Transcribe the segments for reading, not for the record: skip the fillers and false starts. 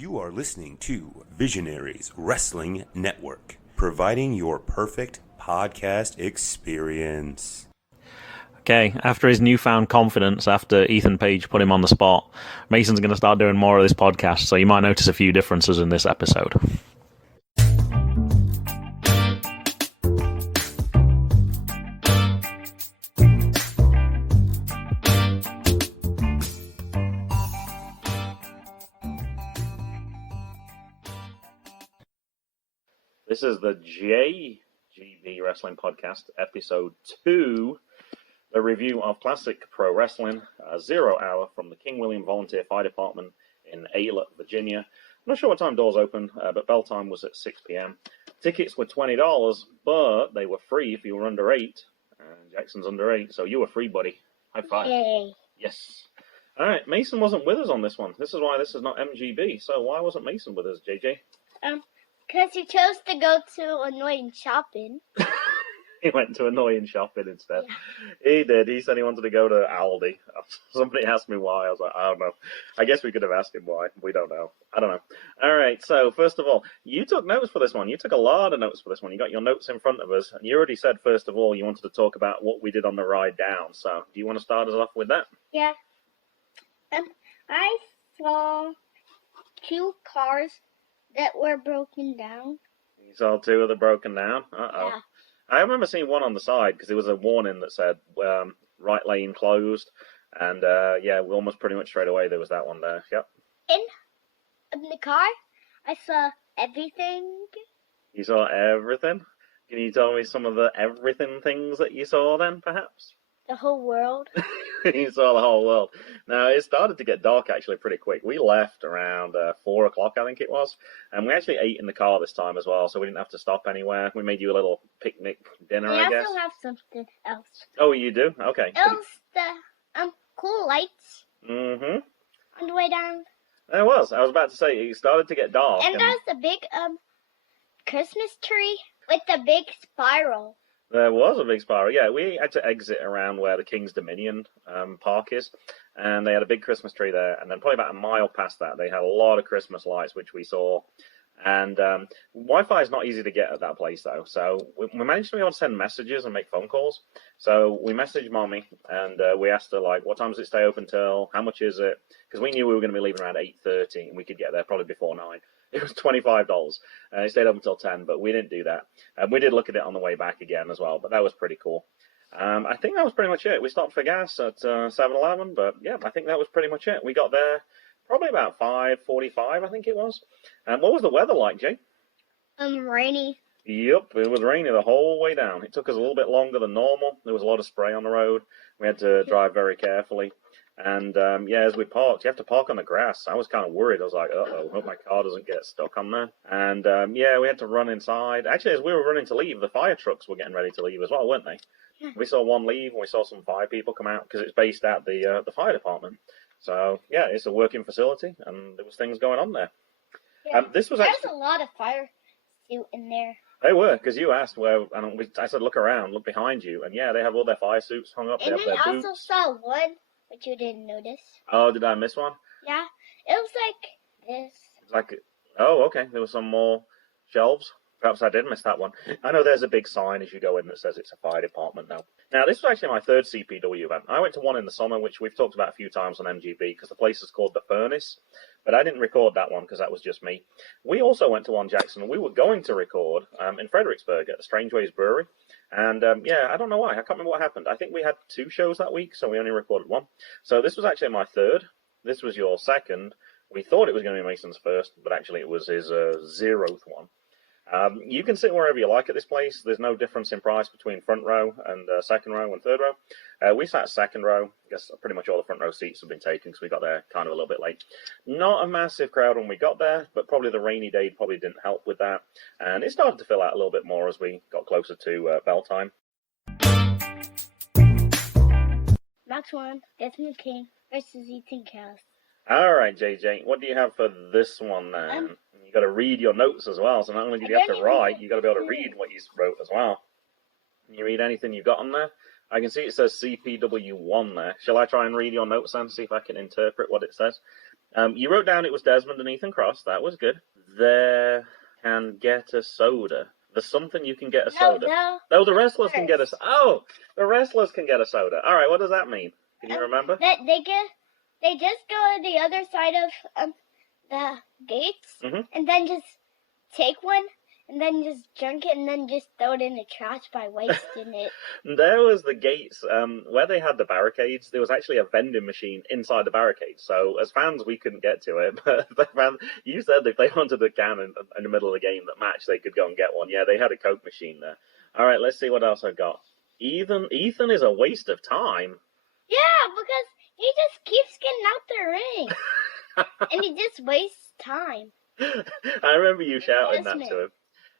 You are listening to Visionaries Wrestling Network, providing your perfect podcast experience. Okay, after his newfound confidence, after Ethan Page put him on the spot, Mason's going to start doing more of this podcast, so you might notice a few differences in this episode. This is the JGB Wrestling Podcast, Episode 2, the review of Classic Pro Wrestling, 0 hour from the King William Volunteer Fire Department in Ayla, Virginia. I'm not sure what time doors open, but bell time was at 6 p.m. Tickets were $20, but they were free if you were under 8. Jackson's under 8, so you were free, buddy. High five. Yay. Yes. All right, Mason wasn't with us on this one. This is why this is not MGB. So why wasn't Mason with us, JJ? Because he chose to go to annoying shopping. He went to annoying shopping instead. Yeah. He did. He said he wanted to go to Aldi. Somebody asked me why. I was like, I don't know. I guess we could have asked him why. We don't know. I don't know. All right. So first of all, you took notes for this one. You took a lot of notes for this one. You got your notes in front of us. And you already said, first of all, you wanted to talk about what we did on the ride down. So do you want to start us off with that? Yeah. I saw 2 cars that were broken down. You saw 2 of them broken down? Uh-oh. Yeah. I remember seeing one on the side because there was a warning that said right lane closed. And, yeah, we almost pretty much straight away there was that one there. Yep. In the car, I saw everything. You saw everything? Can you tell me some of the everything things that you saw then, perhaps? The whole world. You saw the whole world. Now, it started to get dark, actually, pretty quick. We left around 4 o'clock, I think it was. And we actually ate in the car this time as well, so we didn't have to stop anywhere. We made you a little picnic dinner, I guess. I also have something else. Oh, you do? Okay. It was the cool lights Mm-hmm. on the way down. There was. I was about to say, it started to get dark. And there's the big Christmas tree with the big spiral. There was a big spiral. Yeah, we had to exit around where the King's Dominion park is, and they had a big Christmas tree there. And then probably about a mile past that, they had a lot of Christmas lights, which we saw. And Wi-Fi is not easy to get at that place, though. So we managed to be able to send messages and make phone calls. So we messaged Mommy, and we asked her, like, what time does it stay open till? How much is it? Because we knew we were going to be leaving around 8:30, and we could get there probably before 9. It was $25. It stayed up until 10, but we didn't do that. We did look at it on the way back again as well, but that was pretty cool. I think that was pretty much it. We stopped for gas at 7-Eleven, but yeah, I think that was pretty much it. We got there probably about 5:45, I think it was. What was the weather like, Jay? Rainy. Yep, it was rainy the whole way down. It took us a little bit longer than normal. There was a lot of spray on the road. We had to drive very carefully. And, yeah, as we parked, you have to park on the grass. I was kind of worried. I was like, uh-oh, hope my car doesn't get stuck on there. And, yeah, we had to run inside. Actually, as we were running to leave, the fire trucks were getting ready to leave as well, weren't they? Yeah. We saw one leave, and we saw some fire people come out, because it's based at the fire department. So, yeah, it's a working facility, and there was things going on there. Yeah. This was There's actually... a lot of fire suit in there. They were, because you asked where, and I said, look around, look behind you, and yeah, they have all their fire suits hung up, they And have their I boots. also saw one, but you didn't notice. Oh, did I miss one? Yeah, it was like this. It's like, oh, okay, there were some more shelves. Perhaps I did miss that one. I know there's a big sign as you go in that says it's a fire department now. Now, this was actually my 3rd CPW event. I went to one in the summer, which we've talked about a few times on MGB, because the place is called The Furnace. But I didn't record that one, because that was just me. We also went to one, Jackson. We were going to record in Fredericksburg at the Strange Ways Brewery. And, yeah, I don't know why. I can't remember what happened. I think we had 2 shows that week, so we only recorded 1. So this was actually my 3rd. This was your 2nd. We thought it was going to be Mason's 1st, but actually it was his 0th one. You can sit wherever you like at this place. There's no difference in price between front row and 2nd row and 3rd row. We sat 2nd row. I guess pretty much all the front row seats have been taken because we got there kind of a little bit late. Not a massive crowd when we got there, but probably the rainy day probably didn't help with that. And it started to fill out a little bit more as we got closer to bell time. Max 1, Dezmon King versus Ethan Cass. All right, JJ, what do you have for this one then? You got to read your notes as well. So not only do you have to write, you got to be able to read what you wrote as well. Can you read anything you've got on there? I can see it says CPW1 there. Shall I try and read your notes then, see if I can interpret what it says? You wrote down it was Dezmon and Ethan Cross. That was good. There can get a soda. There's something you can get a soda. No, the wrestlers can get a. Oh, the wrestlers can get a soda. All right, what does that mean? Can you remember? That they just go to the other side of the gates, and then just take one, and then just drink it, and then just throw it in the trash by wasting it. There was the gates where they had the barricades. There was actually a vending machine inside the barricades. So as fans, we couldn't get to it. But you said if they wanted a can in the middle of the game that matched, they could go and get one. Yeah, they had a Coke machine there. All right, let's see what else I've got. Ethan is a waste of time. Yeah, because he just keeps getting out the ring, and he just wastes time. I remember you shouting that to him.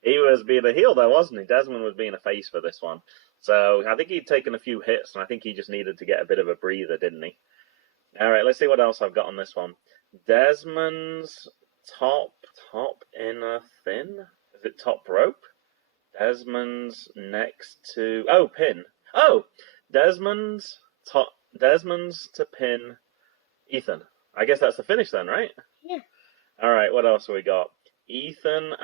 He was being a heel, though, wasn't he? Dezmon was being a face for this one. So I think he'd taken a few hits, and I think he just needed to get a bit of a breather, didn't he? All right, let's see what else I've got on this one. Dezmon's top inner thin? Is it top rope? Dezmon's next to... Oh, pin. Oh, Dezmon's to pin Ethan. I guess that's the finish then, right? Yeah. All right, what else have we got? Ethan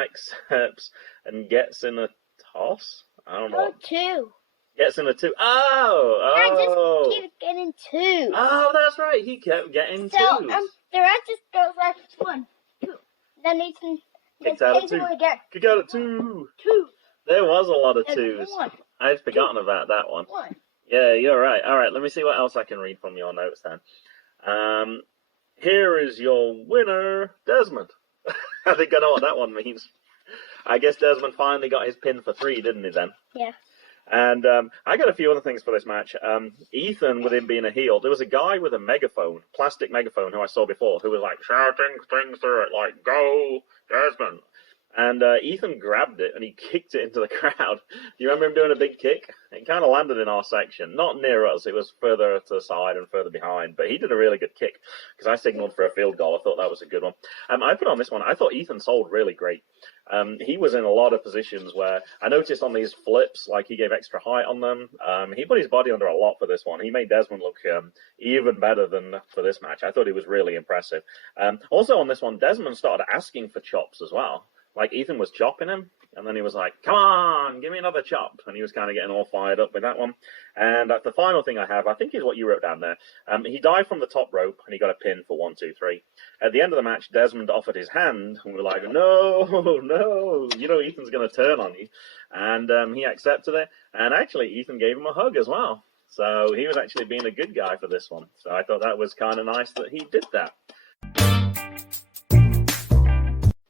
accepts and gets in a toss. I don't know. Two. Gets in a two. Oh. I just keep getting two. Oh, that's right. He kept getting twos. So the rest just goes like 1, 2. Then Ethan kicks out of 2. Again. Kick out of 2. 2. There was a lot of twos. 1. I'd forgotten about that one. 1. Yeah, you're right. All right, let me see what else I can read from your notes then. Here is your winner, Dezmon. I think I know what that one means. I guess Dezmon finally got his pin for 3, didn't he then? Yeah. And I got a few other things for this match. Ethan, with him being a heel, there was a guy with a megaphone, plastic megaphone, who I saw before, who was like shouting things through it, like, go, Dezmon. And Ethan grabbed it and he kicked it into the crowd. You remember him doing a big kick? It kind of landed in our section. Not near us. It was further to the side and further behind. But he did a really good kick because I signaled for a field goal. I thought that was a good one. I put on this one. I thought Ethan sold really great. He was in a lot of positions where I noticed on these flips, like he gave extra height on them. He put his body under a lot for this one. He made Dezmon look even better than for this match. I thought he was really impressive. Also on this one, Dezmon started asking for chops as well. Like, Ethan was chopping him, and then he was like, come on, give me another chop. And he was kind of getting all fired up with that one. And the final thing I have, I think, is what you wrote down there. He dived from the top rope, and he got a pin for 1, 2, 3. At the end of the match, Dezmon offered his hand, and we were like, no, you know Ethan's going to turn on you. And he accepted it, and actually, Ethan gave him a hug as well. So he was actually being a good guy for this one. So I thought that was kind of nice that he did that.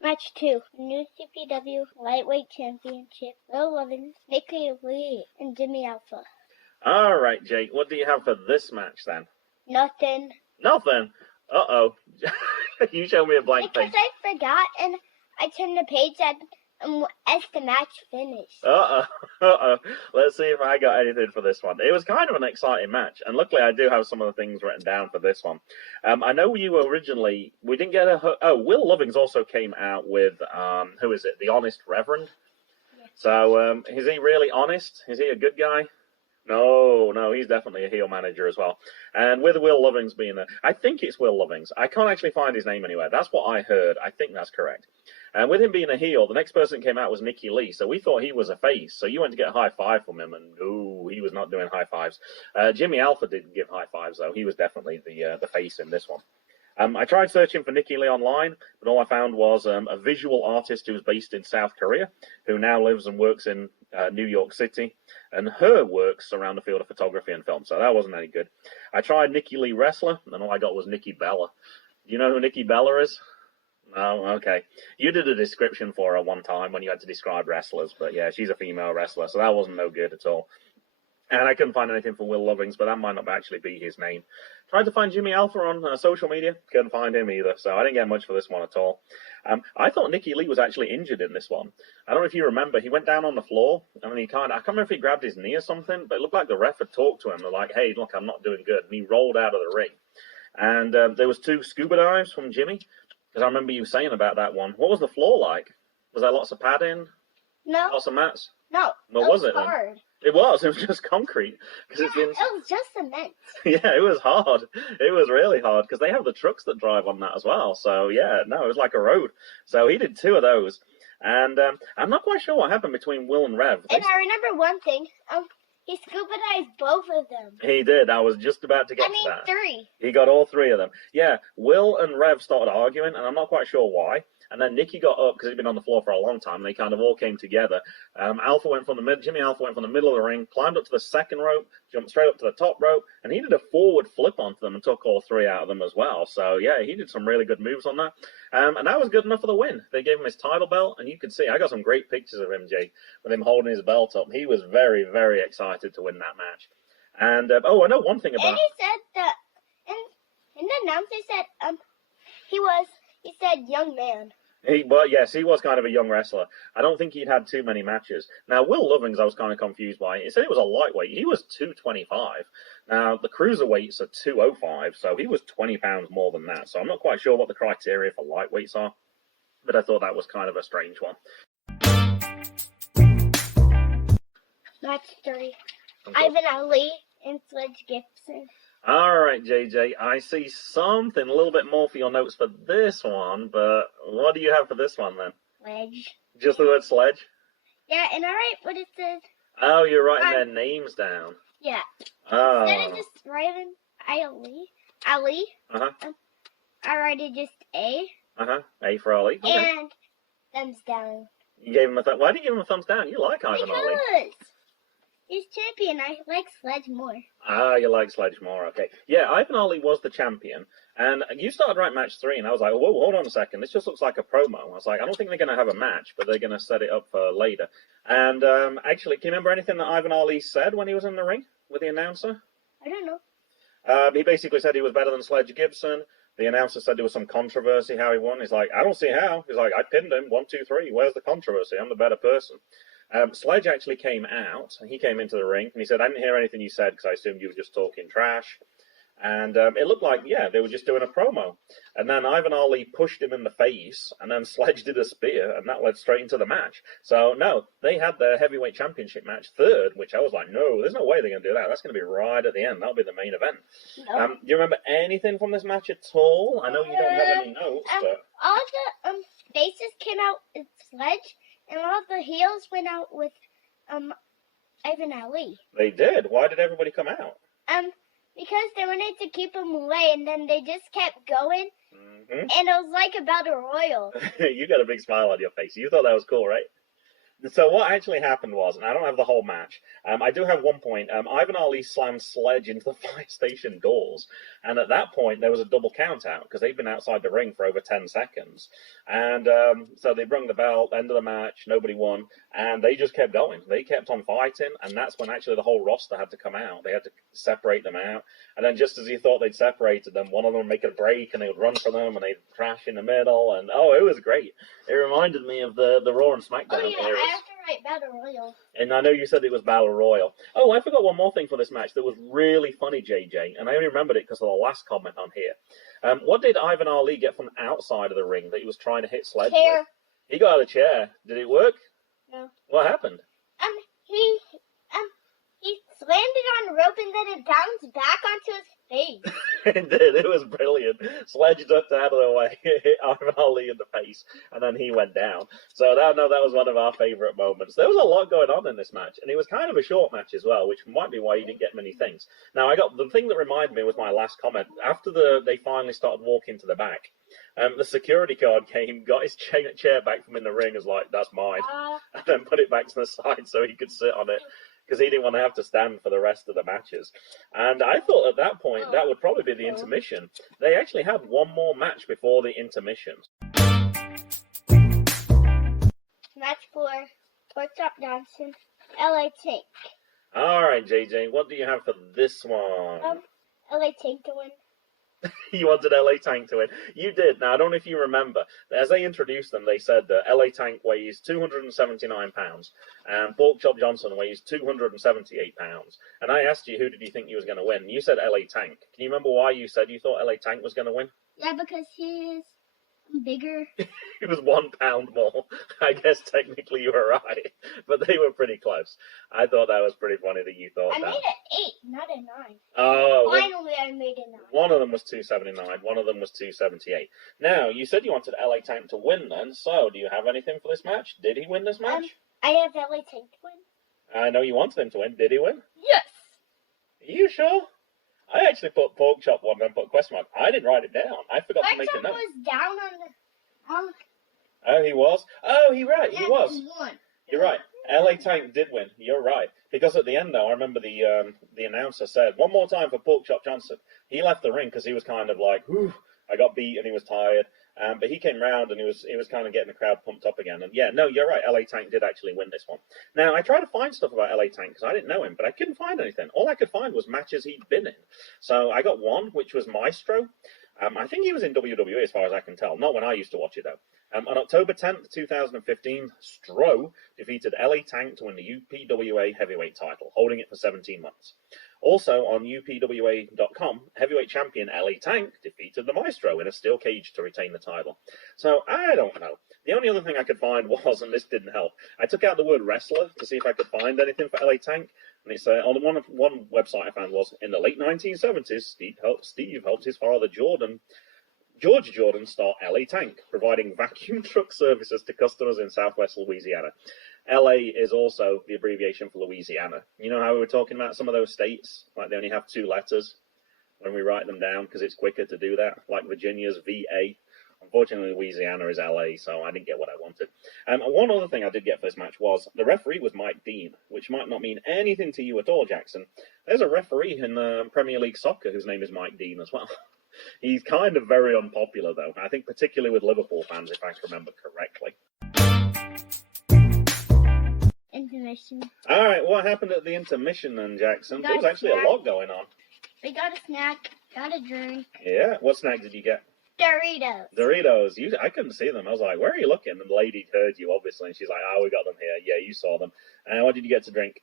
Match 2, new CPW Lightweight Championship, Will Lovins, Nikki, and Jimmy Alpha. All right, Jake, what do you have for this match then? Nothing. Nothing? Uh-oh. You showed me a blank page. Because I forgot, and I turned the page as the match finished. Uh-oh. Let's see if I got anything for this one. It was kind of an exciting match, and luckily I do have some of the things written down for this one. I know we didn't get Will Lovings also came out with, who is it? The Honest Reverend? Yeah. So, is he really honest? Is he a good guy? No, he's definitely a heel manager as well. And with Will Lovings being I think it's Will Lovings. I can't actually find his name anywhere. That's what I heard. I think that's correct. And with him being a heel, the next person that came out was Nikki Lee. So we thought he was a face. So you went to get a high five from him, and he was not doing high fives. Jimmy Alpha did give high fives, though. He was definitely the face in this one. I tried searching for Nikki Lee online, but all I found was a visual artist who was based in South Korea, who now lives and works in New York City, and her works around the field of photography and film, so that wasn't any good. I tried Nikki Lee Wrestler, and all I got was Nikki Bella. Do you know who Nikki Bella is? Oh, okay. You did a description for her one time when you had to describe wrestlers, but yeah, she's a female wrestler, so that wasn't no good at all. And I couldn't find anything for Will Lovings, but that might not actually be his name. Tried to find Jimmy Alpha on social media. Couldn't find him either, so I didn't get much for this one at all. I thought Nikki Lee was actually injured in this one. I don't know if you remember. He went down on the floor, and I can't remember if he grabbed his knee or something, but it looked like the ref had talked to him. They're like, hey, look, I'm not doing good. And he rolled out of the ring. And there was 2 scuba dives from Jimmy, because I remember you saying about that one. What was the floor like? Was there lots of padding? No. Lots of mats? No. What was it hard. then? It was just concrete. Yeah, it was just cement. Yeah, it was hard. It was really hard because they have the trucks that drive on that as well. So yeah, no, it was like a road. So he did 2 of those. And I'm not quite sure what happened between Will and Rev. And I remember one thing. He scuba-dived both of them. He did. I was just about to get to that. 3. He got all 3 of them. Yeah, Will and Rev started arguing, and I'm not quite sure why. And then Nikki got up because he'd been on the floor for a long time. And they kind of all came together. Jimmy Alpha went from the middle of the ring, climbed up to the second rope, jumped straight up to the top rope, and he did a forward flip onto them and took all 3 out of them as well. So yeah, he did some really good moves on that. And that was good enough for the win. They gave him his title belt, and you could see I got some great pictures of him, Jay, with him holding his belt up. He was very, very excited to win that match. And I know one thing about. And he said that, and the announcer said he said young man. He was kind of a young wrestler. I don't think he'd had too many matches. Now, Will Lovings, I was kind of confused by. He said it was a lightweight. He was 225. Now, the cruiserweights are 205, so he was 20 pounds more than that. So I'm not quite sure what the criteria for lightweights are, but I thought that was kind of a strange one. Match 3. Ivan Ali and Sledge Gibson. All right, JJ, I see something a little bit more for your notes for this one, but what do you have for this one then? Sledge. Just the word Sledge? Yeah, and I write what it says. Oh, you're writing their names down. Yeah. Oh. Instead of just writing Ali, I write it just A. A for Ali. Okay. And thumbs down. You gave him a why did you give him a thumbs down? You like Ivan Ali. Because he's champion. I like Sledge more. Ah, you like Sledge more, okay. Yeah, Ivan Ali was the champion, and you started right match 3, and I was like, whoa, hold on a second, this just looks like a promo. I was like, I don't think they're going to have a match, but they're going to set it up for later. And actually, can you remember anything that Ivan Ali said when he was in the ring with the announcer? I don't know. He basically said he was better than Sledge Gibson. The announcer said there was some controversy how he won. He's like, I don't see how. He's like, I pinned him, 1, 2, 3. Where's the controversy? I'm the better person. Sledge actually came out. He came into the ring, and he said, I didn't hear anything you said because I assumed you were just talking trash. And it looked like, yeah, they were just doing a promo. And then Ivan Ali pushed him in the face, and then Sledge did a spear, and that led straight into the match. So, no, they had their heavyweight championship match third, which I was like, no, there's no way they're going to do that. That's going to be right at the end. That'll be the main event. No. Do you remember anything from this match at all? I know you don't have any notes, but... All the faces came out with Sledge, and all the heels went out with Ivan Ali. They did? Why did everybody come out? Because they wanted to keep him away, and then they just kept going, and it was like a battle royal. You got a big smile on your face. You thought that was cool, right? So what actually happened was, and I don't have the whole match, I do have one point, Ivan Ali slammed Sledge into the fire station doors, and at that point there was a double count out, because they'd been outside the ring for over 10 seconds, and so they rung the bell, end of the match, nobody won, and they just kept going. They kept on fighting, and that's when actually the whole roster had to come out. They had to separate them out, and then just as you thought they'd separated them, one of them would make a break, and they would run for them, and they'd crash in the middle, and it was great. It reminded me of the Raw and SmackDown eras. I have to write Battle Royal. And I know you said it was Battle Royal. Oh, I forgot one more thing for this match that was really funny, JJ, and I only remembered it because of the last comment on here. What did Ivan Ali get from outside of the ring that he was trying to hit Sledge with? He got a chair. Did it work? No. What happened? He slammed it on the rope and then it bounced back onto his face. It did. It was brilliant. Sledge ducked out of the way, hit Ivan Ali in the face, and then he went down. So that was one of our favourite moments. There was a lot going on in this match, and it was kind of a short match as well, which might be why you didn't get many things. Now, I got the thing that reminded me was my last comment. After they finally started walking to the back, the security guard came, got his chair back from in the ring, was like, that's mine, and then put it back to the side so he could sit on it, because he didn't want to have to stand for the rest of the matches. And I thought at that point, that would probably be the intermission. They actually had one more match before the intermission. Match 4, Pork Chop Johnson, LA Tank. All right, JJ, what do you have for this one? LA Tank to win. You wanted LA Tank to win. You did. Now, I don't know if you remember. As they introduced them, they said that LA Tank weighs 279 pounds and Pork Chop Johnson weighs 278 pounds. And I asked you, who did you think you was going to win? You said LA Tank. Can you remember why you said you thought LA Tank was going to win? Yeah, because he is Bigger. It was 1 pound more. I guess technically you were right, but they were pretty close. I thought that was pretty funny that you thought that. I made an 8, not a 9. Oh, Finally, I made a 9. One of them was 279. One of them was 278. Now, you said you wanted LA Tank to win then, so do you have anything for this match? Did he win this match? I have LA Tank to win. I know you wanted him to win. Did he win? Yes. Are you sure? I actually put pork chop one and put question mark. I didn't write it down. I forgot to make a note. Was down on the... Oh, he was? Oh, he was. He won. You're right. LA Tank did win. You're right. Because at the end, though, I remember the announcer said, one more time for Pork Chop Johnson. He left the ring because he was kind of like, whew, I got beat and he was tired. But he came round and he was kind of getting the crowd pumped up again. And yeah, no, you're right. LA Tank did actually win this one. Now, I tried to find stuff about LA Tank because I didn't know him, but I couldn't find anything. All I could find was matches he'd been in. So I got one, which was Maestro. I think he was in WWE as far as I can tell. Not when I used to watch it, though. On October 10th, 2015, Stro defeated LA Tank to win the UPWA heavyweight title, holding it for 17 months. Also, on UPWA.com, heavyweight champion LA Tank defeated the Maestro in a steel cage to retain the title. So, I don't know. The only other thing I could find was, and this didn't help, I took out the word wrestler to see if I could find anything for LA Tank. And it's on one website I found was, in the late 1970s, Steve helped his father George Jordan start LA Tank, providing vacuum truck services to customers in southwest Louisiana. LA is also the abbreviation for Louisiana. You know how we were talking about some of those states? Like they only have 2 letters when we write them down because it's quicker to do that. Like Virginia's VA. Unfortunately, Louisiana is LA, so I didn't get what I wanted. One other thing I did get for this match was the referee was Mike Dean, which might not mean anything to you at all, Jackson. There's a referee in Premier League Soccer whose name is Mike Dean as well. He's kind of very unpopular, though. I think particularly with Liverpool fans, if I can remember correctly. Intermission. All right, what happened at the intermission then, Jackson? There was actually a lot going on. We got a snack, got a drink. Yeah, what snack did you get? Doritos. I couldn't see them. I was like, where are you looking? And the lady heard you, obviously, and she's like, oh, we got them here. Yeah, you saw them. And what did you get to drink?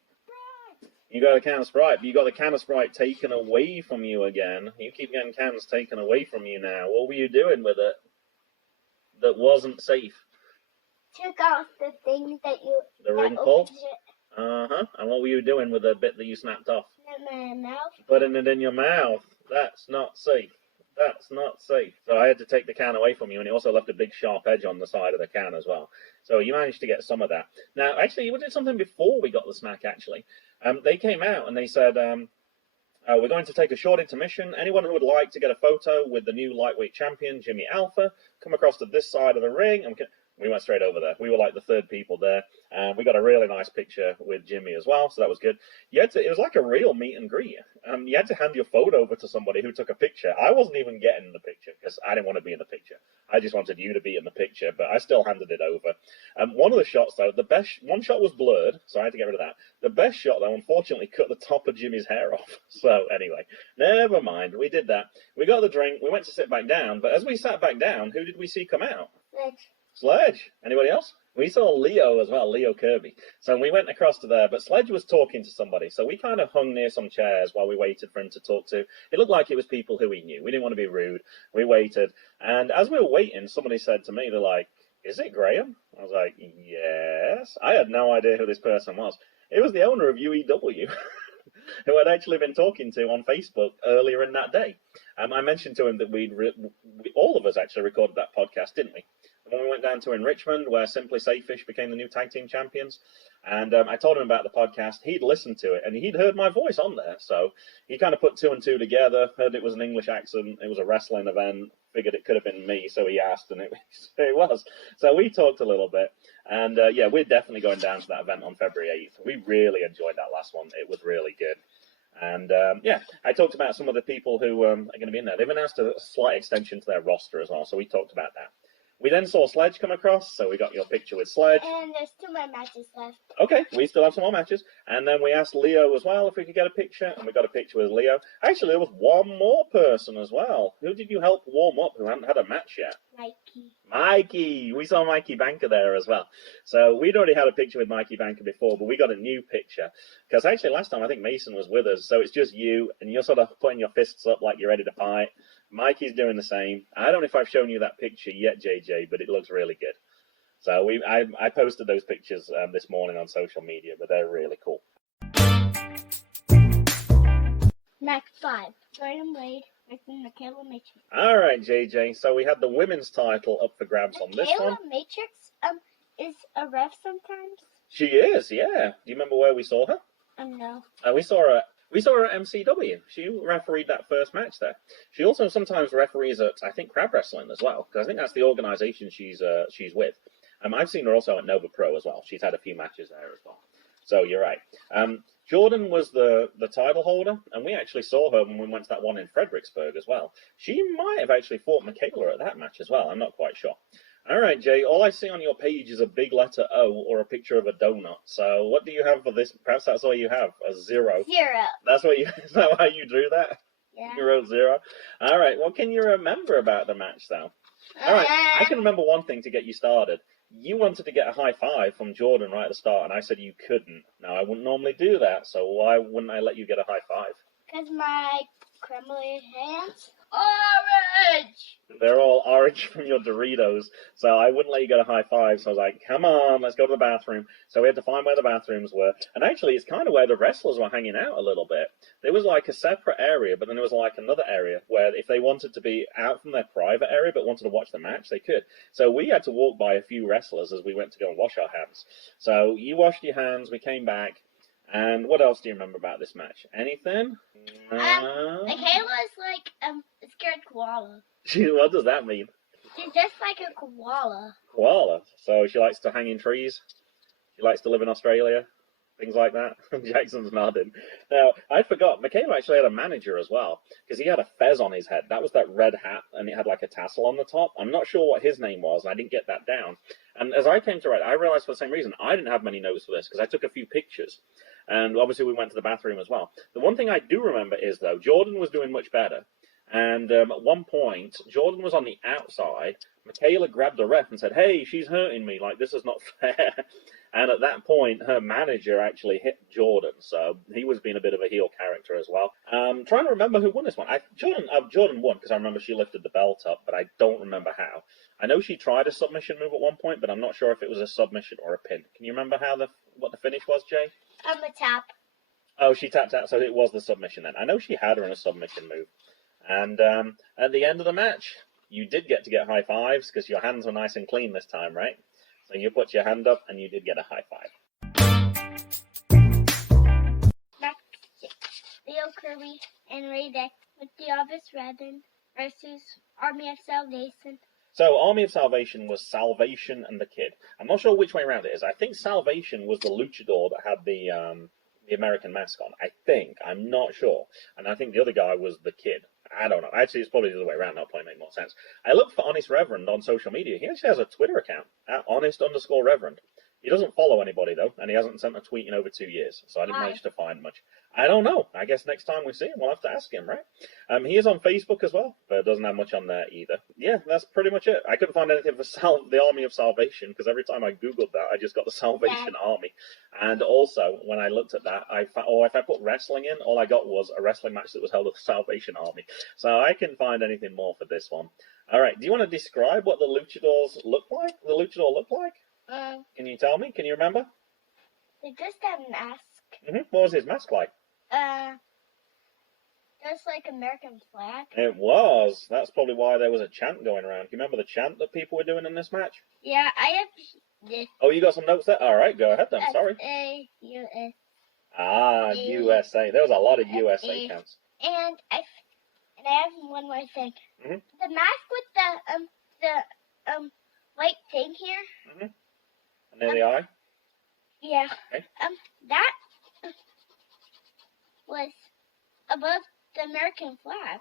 You got a can of Sprite, but you got the can of Sprite taken away from you again. You keep getting cans taken away from you now. What were you doing with it that wasn't safe? Took off the thing that you... The ring pull? Uh-huh. And what were you doing with the bit that you snapped off? In my mouth. Putting it in your mouth. That's not safe. That's not safe. So I had to take the can away from you, and it also left a big sharp edge on the side of the can as well. So you managed to get some of that. Now, actually, you did something before we got the snack, actually. They came out and they said, we're going to take a short intermission. Anyone who would like to get a photo with the new lightweight champion, Jimmy Alpha, come across to this side of the ring. And we went straight over there. We were like the third people there. And we got a really nice picture with Jimmy as well, so that was good. It was like a real meet and greet. You had to hand your phone over to somebody who took a picture. I wasn't even getting in the picture because I didn't want to be in the picture. I just wanted you to be in the picture, but I still handed it over. One of the shots, though, one shot was blurred, so I had to get rid of that. The best shot, though, unfortunately cut the top of Jimmy's hair off. So anyway, never mind. We did that. We got the drink. We went to sit back down, but as we sat back down, who did we see come out? Sledge. Anybody else? We saw Leo as well, Leo Kirby. So we went across to there, but Sledge was talking to somebody. So we kind of hung near some chairs while we waited for him to talk to. It looked like it was people who we knew. We didn't want to be rude. We waited. And as we were waiting, somebody said to me, they're like, is it Graham? I was like, yes. I had no idea who this person was. It was the owner of UEW. Who I'd actually been talking to on Facebook earlier in that day. I mentioned to him that all of us actually recorded that podcast, didn't we? And then we went down to in Richmond, where Simply Safe-ish became the new tag team champions. And I told him about the podcast. He'd listened to it, and he'd heard my voice on there. So he kind of put 2 and 2 together, heard it was an English accent, it was a wrestling event, figured it could have been me, so he asked, and it was. So we talked a little bit. And, we're definitely going down to that event on February 8th. We really enjoyed that last one. It was really good. And, I talked about some of the people who are going to be in there. They've announced a slight extension to their roster as well, so we talked about that. We then saw Sledge come across, so we got your picture with Sledge. And there's 2 more matches left. Okay, we still have some more matches. And then we asked Leo as well if we could get a picture, and we got a picture with Leo. Actually, there was one more person as well. Who did you help warm up who hadn't had a match yet? Mikey! We saw Mikey Banker there as well. So we'd already had a picture with Mikey Banker before, but we got a new picture. Because actually last time I think Mason was with us, so it's just you, and you're sort of putting your fists up like you're ready to fight. Mikey's doing the same. I don't know if I've shown you that picture yet, JJ, but it looks really good. So I posted those pictures this morning on social media, but they're really cool. Match 5. Jordan Wade versus Mikayla Matrix. All right, JJ. So we had the women's title up for grabs on this one. Mikayla Matrix is a ref sometimes. She is, yeah. Do you remember where we saw her? No. We saw her at MCW. She refereed that first match there. She also sometimes referees at, I think, Crab Wrestling as well, because I think that's the organization she's with. I've seen her also at Nova Pro as well. She's had a few matches there as well. So you're right. Jordan was the title holder, and we actually saw her when we went to that one in Fredericksburg as well. She might have actually fought Mikayla at that match as well. I'm not quite sure. All right, Jay, all I see on your page is a big letter O or a picture of a donut. So what do you have for this? Perhaps that's all you have, a 0. 0. That's what is that why you drew that? Yeah. You wrote 0? All right, what can you remember about the match, though? All right, I can remember one thing to get you started. You wanted to get a high five from Jordan right at the start, and I said you couldn't. Now, I wouldn't normally do that, so why wouldn't I let you get a high five? Because my crumbly hands. Orange! They're all orange from your Doritos, so I wouldn't let you get a high five, so I was like, come on, let's go to the bathroom. So we had to find where the bathrooms were, and actually it's kind of where the wrestlers were hanging out a little bit. There was like a separate area, but then there was like another area where if they wanted to be out from their private area but wanted to watch the match, they could. So we had to walk by a few wrestlers as we went to go and wash our hands. So you washed your hands, we came back, and what else do you remember about this match? Anything? Mikayla is like a scared koala. What does that mean? She's just like a koala. Koala. So she likes to hang in trees. She likes to live in Australia. Things like that. Jackson's nodding. Now, I forgot, Mikayla actually had a manager as well, because he had a fez on his head. That was that red hat, and it had like a tassel on the top. I'm not sure what his name was, and I didn't get that down. And as I came to write, I realized for the same reason, I didn't have many notes for this, because I took a few pictures. And obviously we went to the bathroom as well. The one thing I do remember is, though, Jordan was doing much better. And at one point, Jordan was on the outside. Mikayla grabbed the ref and said, hey, she's hurting me. Like, this is not fair. And at that point, her manager actually hit Jordan. So he was being a bit of a heel character as well. Trying to remember who won this one. Jordan won because I remember she lifted the belt up, but I don't remember how. I know she tried a submission move at one point, but I'm not sure if it was a submission or a pin. Can you remember what the finish was, Jay? A tap. Oh, she tapped out, so it was the submission then. I know she had her in a submission move. And at the end of the match, you did get to get high fives because your hands were nice and clean this time, right? So you put your hand up and you did get a high five. Match 6. Leo Kirby and Ray Deck with the Obvious Redden versus Army of Salvation. So Army of Salvation was Salvation and the Kid. I'm not sure which way around it is. I think Salvation was the luchador that had the American mask on. I think. I'm not sure. And I think the other guy was the Kid. I don't know. Actually, it's probably the other way around. That'll probably make more sense. I looked for Honest Reverend on social media. He actually has a Twitter account, at @honest_reverend. He doesn't follow anybody, though, and he hasn't sent a tweet in over 2 years, so I didn't manage to find much. I don't know. I guess next time we see him, we'll have to ask him, right? He is on Facebook as well, but doesn't have much on there either. Yeah, that's pretty much it. I couldn't find anything for the Army of Salvation, because every time I Googled that, I just got the Salvation Army. And also, when I looked at that, if I put wrestling in, all I got was a wrestling match that was held at the Salvation Army. So I can find anything more for this one. All right, do you want to describe what the luchador looked like? Can you tell me? Can you remember? They just had a mask. What was his mask like? Just like American flag. It was. That's probably why there was a chant going around. Do you remember the chant that people were doing in this match? Yeah, I have this. Oh, you got some notes there? All right, go ahead then. Sorry. S-A-U-S. Ah, USA. There was a lot of USA chants. And I have one more thing. The mask with the white thing here. And near the eye? Yeah. Okay. That was above the American flag.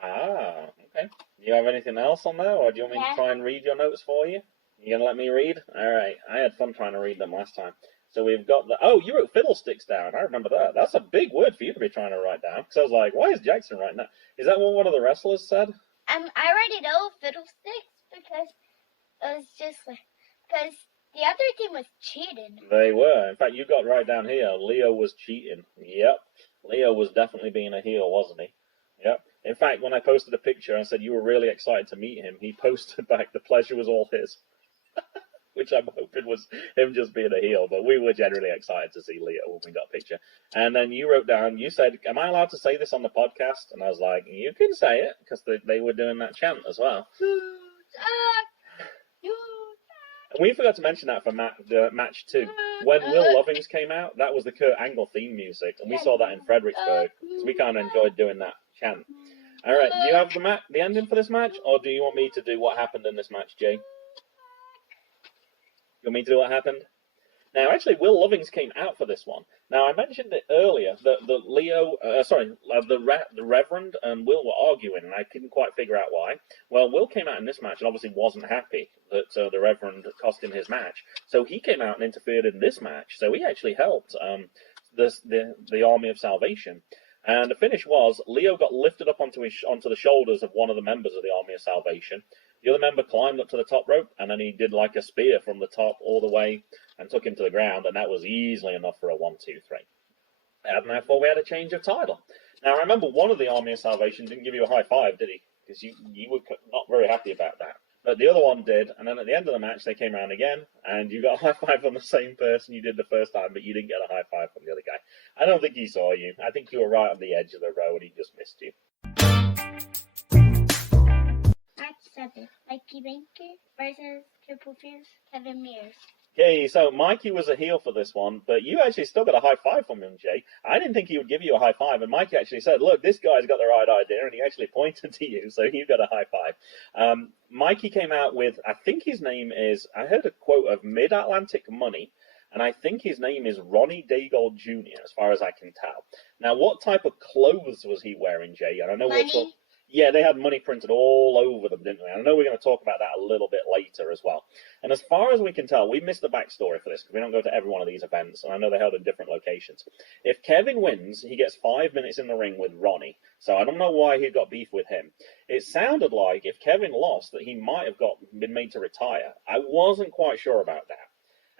Ah, okay. Do you have anything else on there, or do you want me to try and read your notes for you? You gonna let me read? All right. I had fun trying to read them last time. So we've got you wrote fiddlesticks down. I remember that. That's a big word for you to be trying to write down. Because I was like, why is Jackson writing that? Is that what one of the wrestlers said? I already know fiddlesticks because it was just like, because the other team was cheating. They were. In fact, you got right down here. Leo was cheating. Yep. Leo was definitely being a heel, wasn't he? Yep. In fact, when I posted a picture and said you were really excited to meet him, he posted back, "The pleasure was all his." Which I'm hoping was him just being a heel, but we were generally excited to see Leo when we got a picture. And then you wrote down, you said, "Am I allowed to say this on the podcast?" And I was like, "You can say it," because they were doing that chant as well. And we forgot to mention that for match 2. When Will Lovings came out, that was the Kurt Angle theme music, and we saw that in Fredericksburg, so we kind of enjoyed doing that chant. All right, do you have the ending for this match, or do you want me to do what happened in this match, Jay? You want me to do what happened? Now, actually, Will Lovings came out for this one. Now, I mentioned it earlier that the Reverend and Will were arguing, and I couldn't quite figure out why. Well, Will came out in this match and obviously wasn't happy that the Reverend cost him his match. So he came out and interfered in this match. So he actually helped the Army of Salvation. And the finish was Leo got lifted up onto the shoulders of one of the members of the Army of Salvation. The other member climbed up to the top rope, and then he did like a spear from the top all the way and took him to the ground, and that was easily enough for a 1, 2, 3. And therefore we had a change of title. Now, I remember one of the Army of Salvation didn't give you a high five, did he? Because you were not very happy about that. But the other one did, and then at the end of the match, they came around again, and you got a high five from the same person you did the first time, but you didn't get a high five from the other guy. I don't think he saw you. I think you were right on the edge of the row, and he just missed you. Match 7. Mikey Banker versus Triple Fierce Kevin Mears. Okay, so Mikey was a heel for this one, but you actually still got a high five from him, Jay. I didn't think he would give you a high five, and Mikey actually said, "Look, this guy's got the right idea," and he actually pointed to you, so you got a high five. Mikey came out with, I think his name is, I heard a quote of Mid-Atlantic Money, and I think his name is Ronnie Daigle Jr., as far as I can tell. Now, what type of clothes was he wearing, Jay? And I know Money. Yeah, they had money printed all over them, didn't they? I know we're going to talk about that a little bit later as well. And as far as we can tell, we missed the backstory for this because we don't go to every one of these events, and I know they're held in different locations. If Kevin wins, he gets 5 minutes in the ring with Ronnie. So I don't know why he got beef with him. It sounded like if Kevin lost, that he might have been made to retire. I wasn't quite sure about that.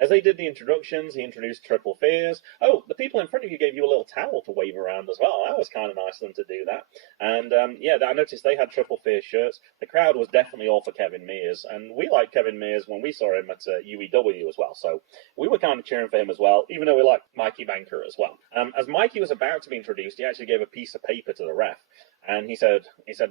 As they did the introductions, he introduced Triple Fears. Oh, the people in front of you gave you a little towel to wave around as well. That was kind of nice of them to do that. And, I noticed they had Triple Fears shirts. The crowd was definitely all for Kevin Mears. And we liked Kevin Mears when we saw him at UEW as well. So we were kind of cheering for him as well, even though we liked Mikey Banker as well. As Mikey was about to be introduced, he actually gave a piece of paper to the ref. And he said,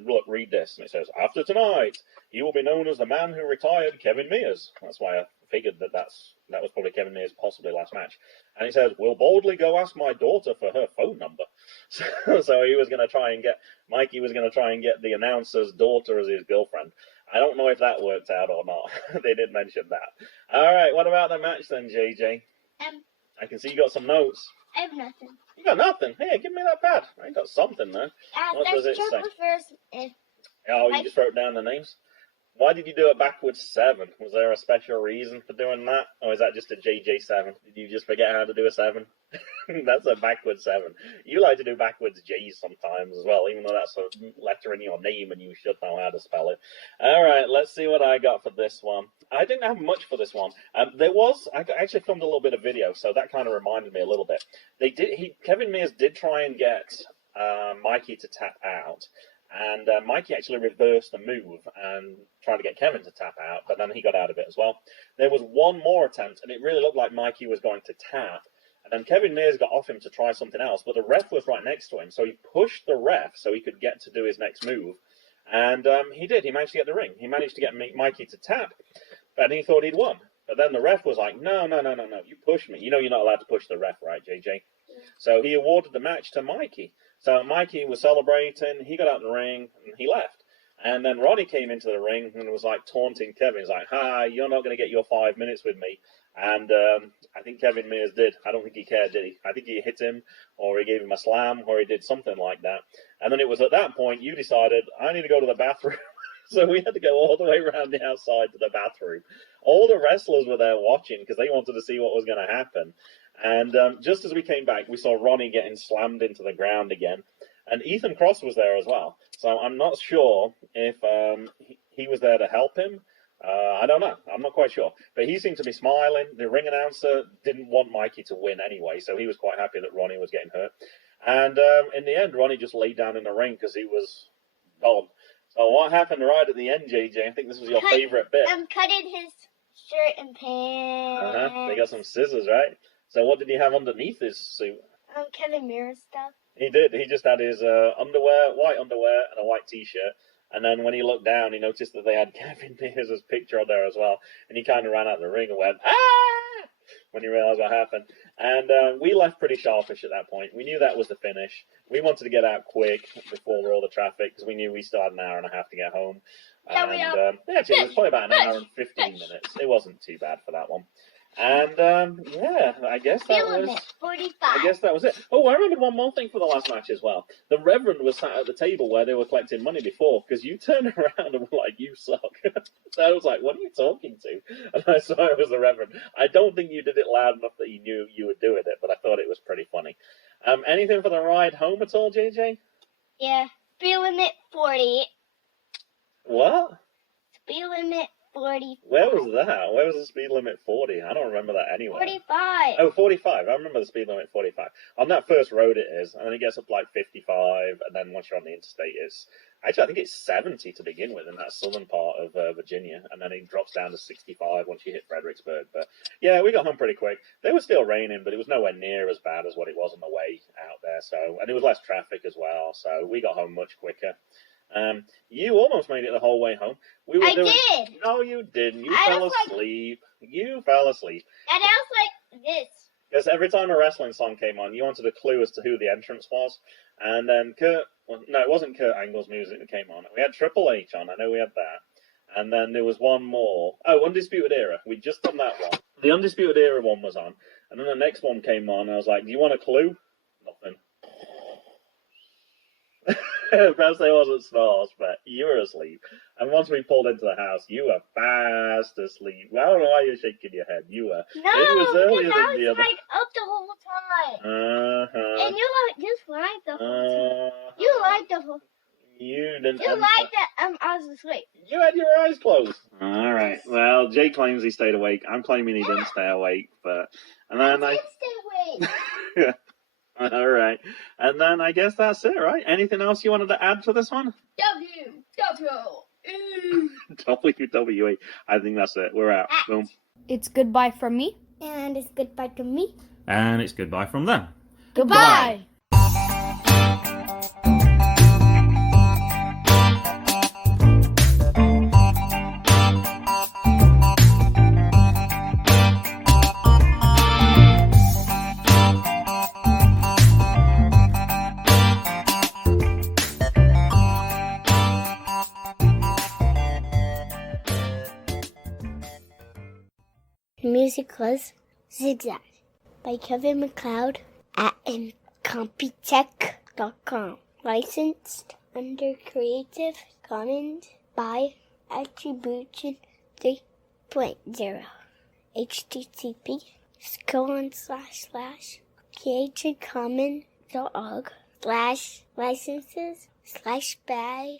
"Look, read this." And it says, "After tonight, he will be known as the man who retired Kevin Mears." That's why I figured that was probably Kevin Mears' possibly last match. And he says, "Will boldly go ask my daughter for her phone number." So he was going to try and get, Mikey was going to try and get the announcer's daughter as his girlfriend. I don't know if that worked out or not. They did mention that. All right, what about the match then, JJ? I can see you got some notes. I have nothing. You got nothing? Hey, give me that pad. I got something there. What does it say? Oh, you just wrote down the names? Why did you do a backwards 7? Was there a special reason for doing that? Or is that just a JJ7? Did you just forget how to do a 7? That's a backwards 7. You like to do backwards J's sometimes as well, even though that's a letter in your name and you should know how to spell it. Alright, let's see what I got for this one. I didn't have much for this one. I actually filmed a little bit of video, so that kind of reminded me a little bit. Kevin Mears did try and get Mikey to tap out. And Mikey actually reversed the move and tried to get Kevin to tap out, but then he got out of it as well. There was one more attempt, and it really looked like Mikey was going to tap. And then Kevin Mears got off him to try something else, but the ref was right next to him, so he pushed the ref so he could get to do his next move. And he did. He managed to get the ring. He managed to get Mikey to tap, and he thought he'd won. But then the ref was like, no, you pushed me. You know you're not allowed to push the ref, right, JJ? So he awarded the match to Mikey. So Mikey was celebrating, he got out in the ring, and he left. And then Ronnie came into the ring and was like taunting Kevin. He's like, "Ha, you're not going to get your 5 minutes with me." And I think Kevin Mears did. I don't think he cared, did he? I think he hit him, or he gave him a slam, or he did something like that. And then it was at that point you decided, I need to go to the bathroom. So we had to go all the way around the outside to the bathroom. All the wrestlers were there watching because they wanted to see what was going to happen. And just as we came back, we saw Ronnie getting slammed into the ground again. And Ethan Cross was there as well. So I'm not sure if he was there to help him. I don't know. I'm not quite sure. But he seemed to be smiling. The ring announcer didn't want Mikey to win anyway, so he was quite happy that Ronnie was getting hurt. And in the end, Ronnie just laid down in the ring because he was gone. So what happened right at the end, JJ? I think this was your favourite bit. Cutting his shirt and pants. They got some scissors, right? So what did he have underneath his suit? Kevin Mears stuff. He did. He just had his underwear, white underwear, and a white T-shirt. And then when he looked down, he noticed that they had Kevin Mears' picture on there as well. And he kind of ran out of the ring and went, "Ah!" when he realised what happened. And we left pretty sharpish at that point. We knew that was the finish. We wanted to get out quick before all the traffic because we knew we still had an hour and a half to get home. And actually, it was probably about an hour and 15 minutes. It wasn't too bad for that one. And I guess that was 45. I guess that was it. Oh, I remembered one more thing for the last match as well. The Reverend was sat at the table where they were collecting money before, because you turned around and were like, "You suck." So I was like, "What are you talking to?" And I saw it was the Reverend. I don't think you did it loud enough that you knew you were doing it, but I thought it was pretty funny. Anything for the ride home at all, JJ? Yeah, speed limit 40. What? Speed limit 40. Where was that? Where was the speed limit 40? I don't remember that anywhere. 45. Oh, 45. I remember the speed limit 45. On that first road it is, and then it gets up to like 55, and then once you're on the interstate it's... Actually, I think it's 70 to begin with in that southern part of Virginia, and then it drops down to 65 once you hit Fredericksburg. But yeah, we got home pretty quick. They were still raining, but it was nowhere near as bad as what it was on the way out there. So, and it was less traffic as well, so we got home much quicker. You almost made it the whole way home. I did. No, you didn't. You fell asleep. You fell asleep. And I was like this. Because every time a wrestling song came on, you wanted a clue as to who the entrance was. And then it wasn't Kurt Angle's music that came on. We had Triple H on. I know we had that. And then there was one more. Oh, Undisputed Era. We'd just done that one. The Undisputed Era one was on. And then the next one came on. And I was like, "Do you want a clue?" Nothing. Perhaps they wasn't snores, but you were asleep. And once we pulled into the house, you were fast asleep. I don't know why you're shaking your head. You were. No, it was earlier because I than the was other. like up the whole time. And you just liked the whole time. You liked the whole. You didn't. You liked that I was asleep. You had your eyes closed. All right. Well, Jay claims he stayed awake. I'm claiming he didn't stay awake, but and then I did stay awake. All right. And then I guess that's it, right? Anything else you wanted to add to this one? WWE. I think that's it. We're out. Boom. It's goodbye from me. And it's goodbye from me. And it's goodbye from them. Goodbye. The music was Zigzag by Kevin MacLeod at Incompetech.com. Licensed under Creative Commons by Attribution 3.0. http://creativecommons.org/licenses/by